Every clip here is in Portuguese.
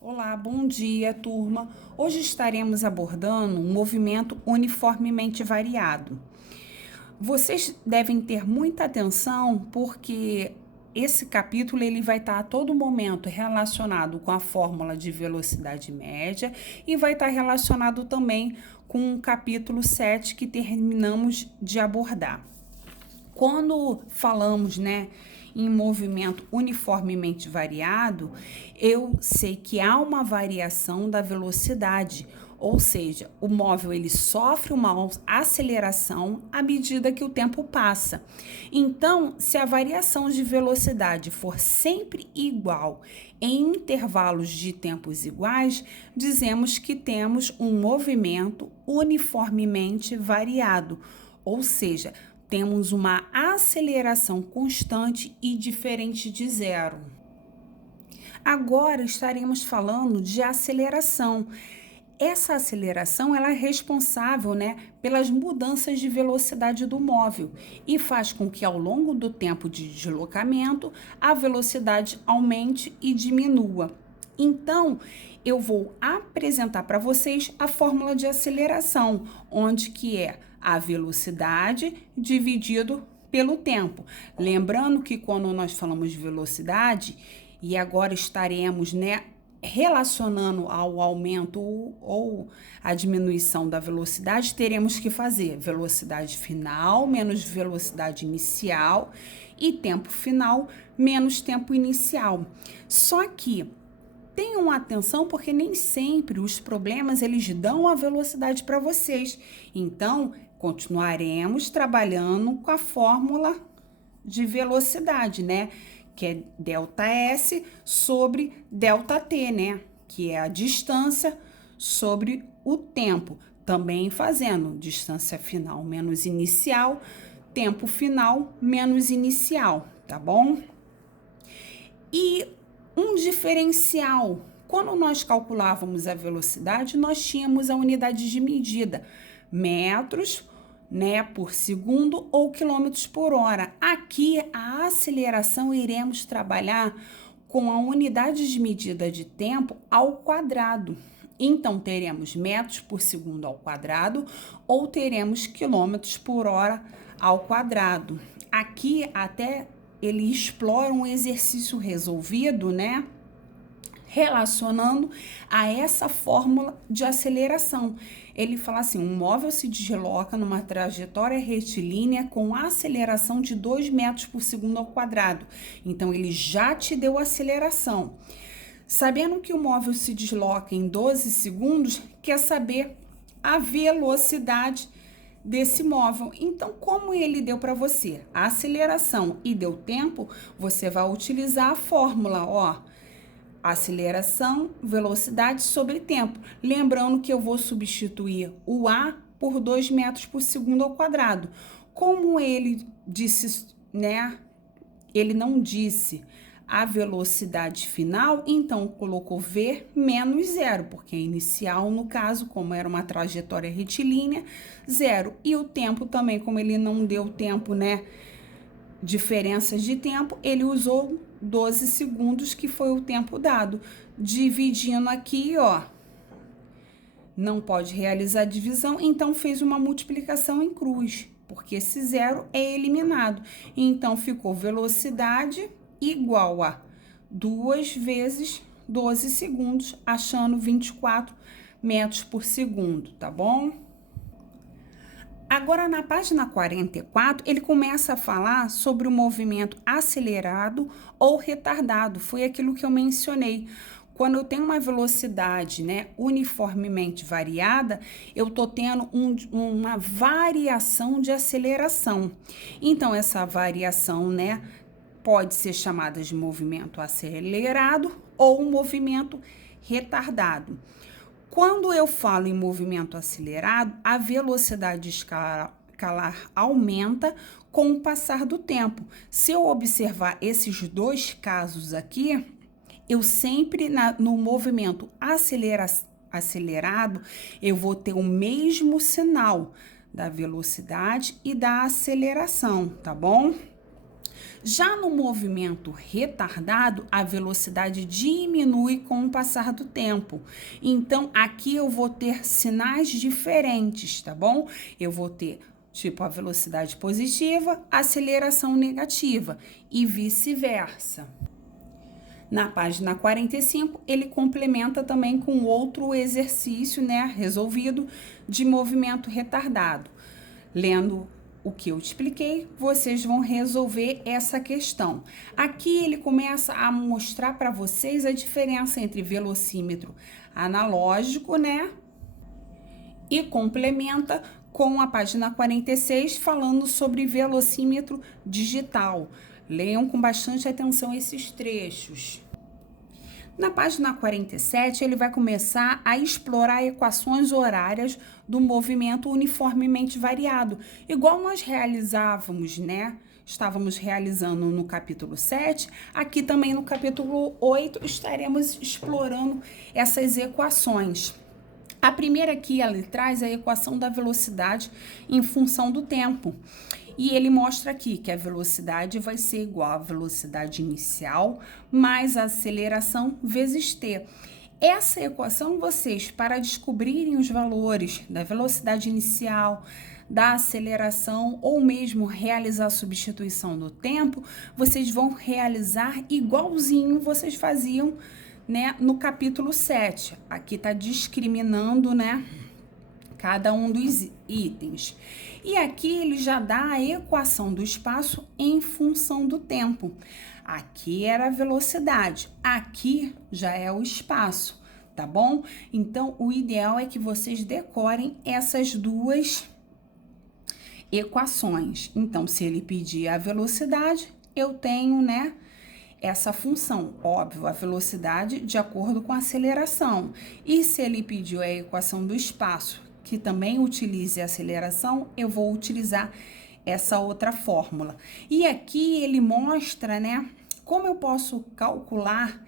Olá, bom dia, turma. Hoje estaremos abordando um movimento uniformemente variado. Vocês devem ter muita atenção porque esse capítulo ele vai estar a todo momento relacionado com a fórmula de velocidade média e vai estar relacionado também com o capítulo 7 que terminamos de abordar. Quando falamos, em movimento uniformemente variado, eu sei que há uma variação da velocidade, ou seja, o móvel ele sofre uma aceleração à medida que o tempo passa. Então, se a variação de velocidade for sempre igual em intervalos de tempos iguais, dizemos que temos um movimento uniformemente variado, ou seja, temos uma aceleração constante e diferente de zero. Agora estaremos falando de aceleração. Essa aceleração ela é responsável, pelas mudanças de velocidade do móvel e faz com que ao longo do tempo de deslocamento a velocidade aumente e diminua. Então, eu vou apresentar para vocês a fórmula de aceleração, onde que é a velocidade dividido pelo tempo. Lembrando que quando nós falamos de velocidade, e agora estaremos, relacionando ao aumento ou a diminuição da velocidade, teremos que fazer velocidade final menos velocidade inicial e tempo final menos tempo inicial. Só que tenham atenção porque nem sempre os problemas eles dão a velocidade para vocês. Então, continuaremos trabalhando com a fórmula de velocidade, que é ΔS sobre ΔT, que é a distância sobre o tempo. Também fazendo distância final menos inicial, tempo final menos inicial, tá bom? E um diferencial. Quando nós calculávamos a velocidade, nós tínhamos a unidade de medida, metros, por segundo ou quilômetros por hora. Aqui, a aceleração, iremos trabalhar com a unidade de medida de tempo ao quadrado. Então, teremos metros por segundo ao quadrado ou teremos quilômetros por hora ao quadrado. Aqui, até ele explora um exercício resolvido, relacionando a essa fórmula de aceleração. Ele fala assim, um móvel se desloca numa trajetória retilínea com aceleração de 2 metros por segundo ao quadrado. Então, ele já te deu a aceleração. Sabendo que o móvel se desloca em 12 segundos, quer saber a velocidade desse móvel. Então, como ele deu para você a aceleração e deu tempo, você vai utilizar a fórmula, aceleração, velocidade sobre tempo. Lembrando que eu vou substituir o A por 2 metros por segundo ao quadrado. Como ele disse, ele não disse a velocidade final, então colocou V menos zero, porque a inicial, no caso, como era uma trajetória retilínea, zero. E o tempo também, como ele não deu tempo, diferenças de tempo, ele usou 12 segundos, que foi o tempo dado. Dividindo aqui, não pode realizar divisão, então fez uma multiplicação em cruz, porque esse zero é eliminado. Então, ficou velocidade igual a 2 vezes 12 segundos, achando 24 metros por segundo, tá bom? Agora, na página 44, ele começa a falar sobre o movimento acelerado ou retardado. Foi aquilo que eu mencionei. Quando eu tenho uma velocidade, uniformemente variada, eu estou tendo uma variação de aceleração. Então, essa variação, pode ser chamada de movimento acelerado ou movimento retardado. Quando eu falo em movimento acelerado, a velocidade escalar aumenta com o passar do tempo. Se eu observar esses dois casos aqui, eu sempre no movimento acelerado, eu vou ter o mesmo sinal da velocidade e da aceleração, tá bom? Já no movimento retardado, a velocidade diminui com o passar do tempo. Então, aqui eu vou ter sinais diferentes, tá bom? Eu vou ter tipo a velocidade positiva, aceleração negativa e vice-versa. Na página 45, ele complementa também com outro exercício, né, resolvido de movimento retardado. Lendo o que eu expliquei, vocês vão resolver essa questão. Aqui ele começa a mostrar para vocês a diferença entre velocímetro analógico, né, e complementa com a página 46 falando sobre velocímetro digital. Leiam com bastante atenção esses trechos. Na página 47, ele vai começar a explorar equações horárias do movimento uniformemente variado, igual nós realizávamos, né? Estávamos realizando no capítulo 7, aqui também no capítulo 8 estaremos explorando essas equações. A primeira aqui, ela traz a equação da velocidade em função do tempo. E ele mostra aqui que a velocidade vai ser igual à velocidade inicial mais a aceleração vezes t. Essa equação, vocês, para descobrirem os valores da velocidade inicial, da aceleração ou mesmo realizar a substituição do tempo, vocês vão realizar igualzinho vocês faziam, né, no capítulo 7. Aqui está discriminando, né, cada um dos itens. E aqui ele já dá a equação do espaço em função do tempo. Aqui era a velocidade, aqui já é o espaço, tá bom? Então, o ideal é que vocês decorem essas duas equações. Então, se ele pedir a velocidade, eu tenho, né, essa função, óbvio, a velocidade de acordo com a aceleração. E se ele pediu a equação do espaço, que também utilize a aceleração, eu vou utilizar essa outra fórmula. E aqui ele mostra, né, como eu posso calcular,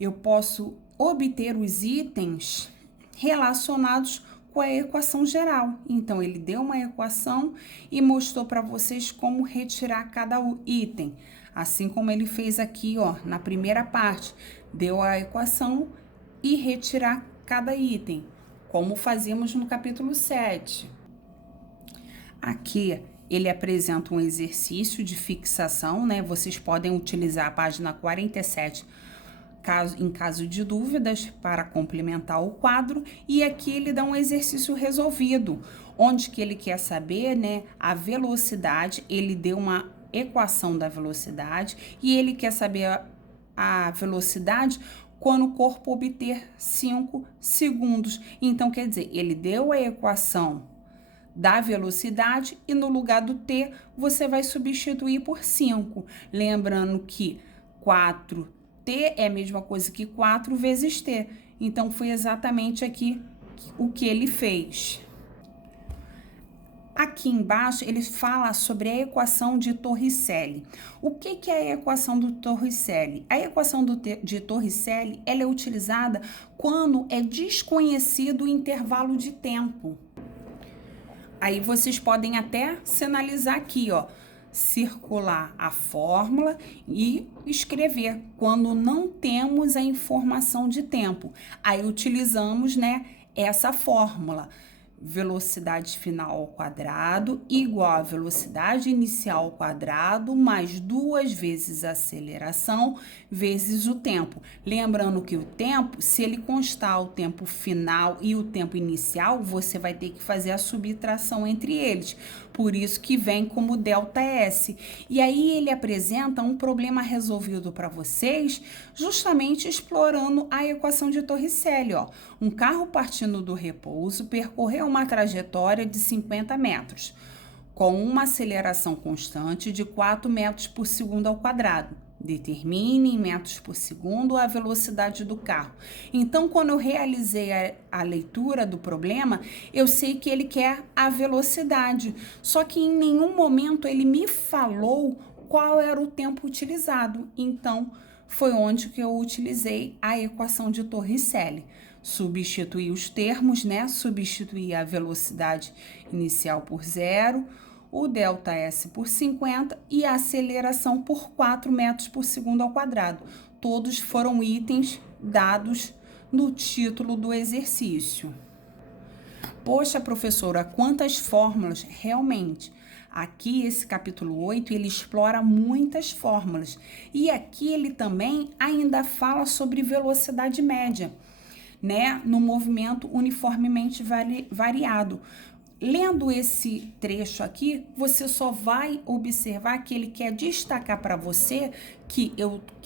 eu posso obter os itens relacionados com a equação geral. Então, ele deu uma equação e mostrou para vocês como retirar cada item. Assim como ele fez aqui, ó, na primeira parte, deu a equação e retirar cada item, como fazíamos no capítulo 7. Aqui, ele apresenta um exercício de fixação, né? Vocês podem utilizar a página 47 em caso de dúvidas para complementar o quadro. E aqui ele dá um exercício resolvido, onde que ele quer saber, né, a velocidade. Ele deu uma equação da velocidade e ele quer saber a velocidade quando o corpo obter 5 segundos. Então, quer dizer, ele deu a equação da velocidade e no lugar do t, você vai substituir por 5. Lembrando que 4t é a mesma coisa que 4 vezes t. Então, foi exatamente aqui o que ele fez. Aqui embaixo, ele fala sobre a equação de Torricelli. O que é a equação do Torricelli? A equação de Torricelli, ela é utilizada quando é desconhecido o intervalo de tempo. Aí vocês podem até sinalizar aqui, ó, circular a fórmula e escrever quando não temos a informação de tempo. Aí utilizamos, né, essa fórmula. Velocidade final ao quadrado igual a velocidade inicial ao quadrado mais 2 vezes a aceleração vezes o tempo. Lembrando que o tempo, se ele constar o tempo final e o tempo inicial, você vai ter que fazer a subtração entre eles. Por isso que vem como ΔS. E aí ele apresenta um problema resolvido para vocês, justamente explorando a equação de Torricelli, ó. Um carro partindo do repouso percorreu uma trajetória de 50 metros, com uma aceleração constante de 4 metros por segundo ao quadrado. Determine em metros por segundo a velocidade do carro. Então, quando eu realizei a leitura do problema, eu sei que ele quer a velocidade. Só que em nenhum momento ele me falou qual era o tempo utilizado. Então, foi onde que eu utilizei a equação de Torricelli. Substituir os termos, né? Substituir a velocidade inicial por 0, o ΔS por 50 e a aceleração por 4 metros por segundo ao quadrado. Todos foram itens dados no título do exercício. Poxa, professora, quantas fórmulas! Realmente, aqui esse capítulo 8, ele explora muitas fórmulas. E aqui ele também ainda fala sobre velocidade média, né, no movimento uniformemente variado. Lendo esse trecho aqui, você só vai observar que ele quer destacar para você que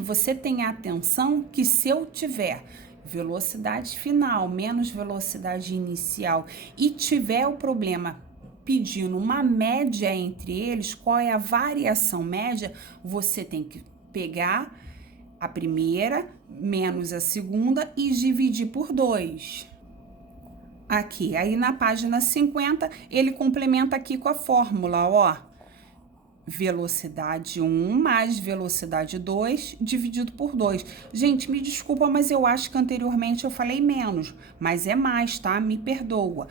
você tenha atenção que se eu tiver velocidade final menos velocidade inicial e tiver o problema pedindo uma média entre eles, qual é a variação média, você tem que pegar a primeira menos a segunda e dividir por 2. Aqui, aí na página 50, ele complementa aqui com a fórmula, ó. Velocidade 1 mais velocidade 2 dividido por 2. Gente, me desculpa, mas eu acho que anteriormente eu falei menos, mas é mais, tá? Me perdoa.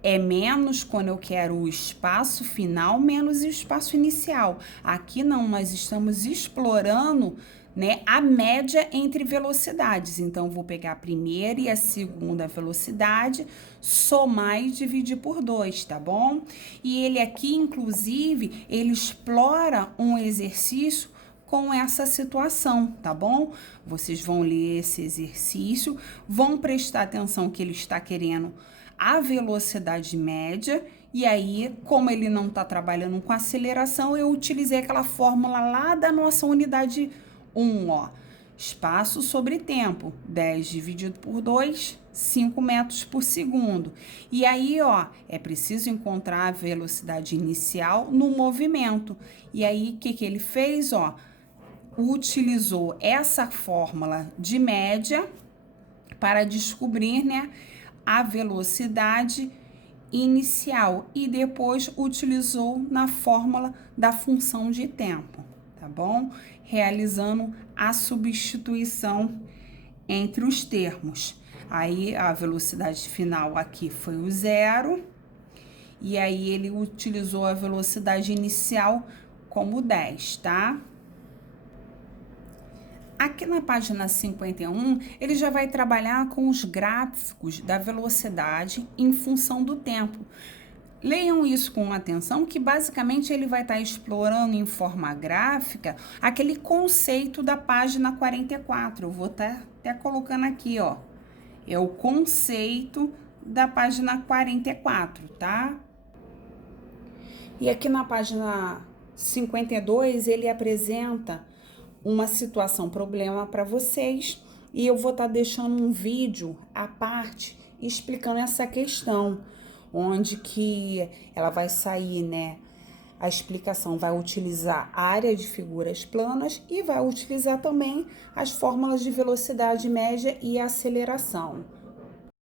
É menos quando eu quero o espaço final menos o espaço inicial. Aqui não, nós estamos explorando, né, a média entre velocidades. Então, vou pegar a primeira e a segunda velocidade, somar e dividir por 2, tá bom? E ele aqui, inclusive, ele explora um exercício com essa situação, tá bom? Vocês vão ler esse exercício, vão prestar atenção que ele está querendo a velocidade média, e aí, como ele não está trabalhando com aceleração, eu utilizei aquela fórmula lá da nossa unidade 1, ó. Espaço sobre tempo, 10 dividido por 2, 5 metros por segundo. E aí, ó, é preciso encontrar a velocidade inicial no movimento. E aí, o que ele fez, ó? Utilizou essa fórmula de média para descobrir, né, a velocidade inicial e depois utilizou na fórmula da função de tempo, tá bom? Realizando a substituição entre os termos. Aí a velocidade final aqui foi o 0 e aí ele utilizou a velocidade inicial como 10, tá? Aqui na página 51, ele já vai trabalhar com os gráficos da velocidade em função do tempo. Leiam isso com atenção, que basicamente ele vai estar explorando em forma gráfica aquele conceito da página 44. Eu vou estar até colocando aqui, ó. É o conceito da página 44, tá? E aqui na página 52, ele apresenta uma situação, problema para vocês, e eu vou estar deixando um vídeo à parte explicando essa questão, onde que ela vai sair, né, a explicação vai utilizar a área de figuras planas e vai utilizar também as fórmulas de velocidade média e aceleração.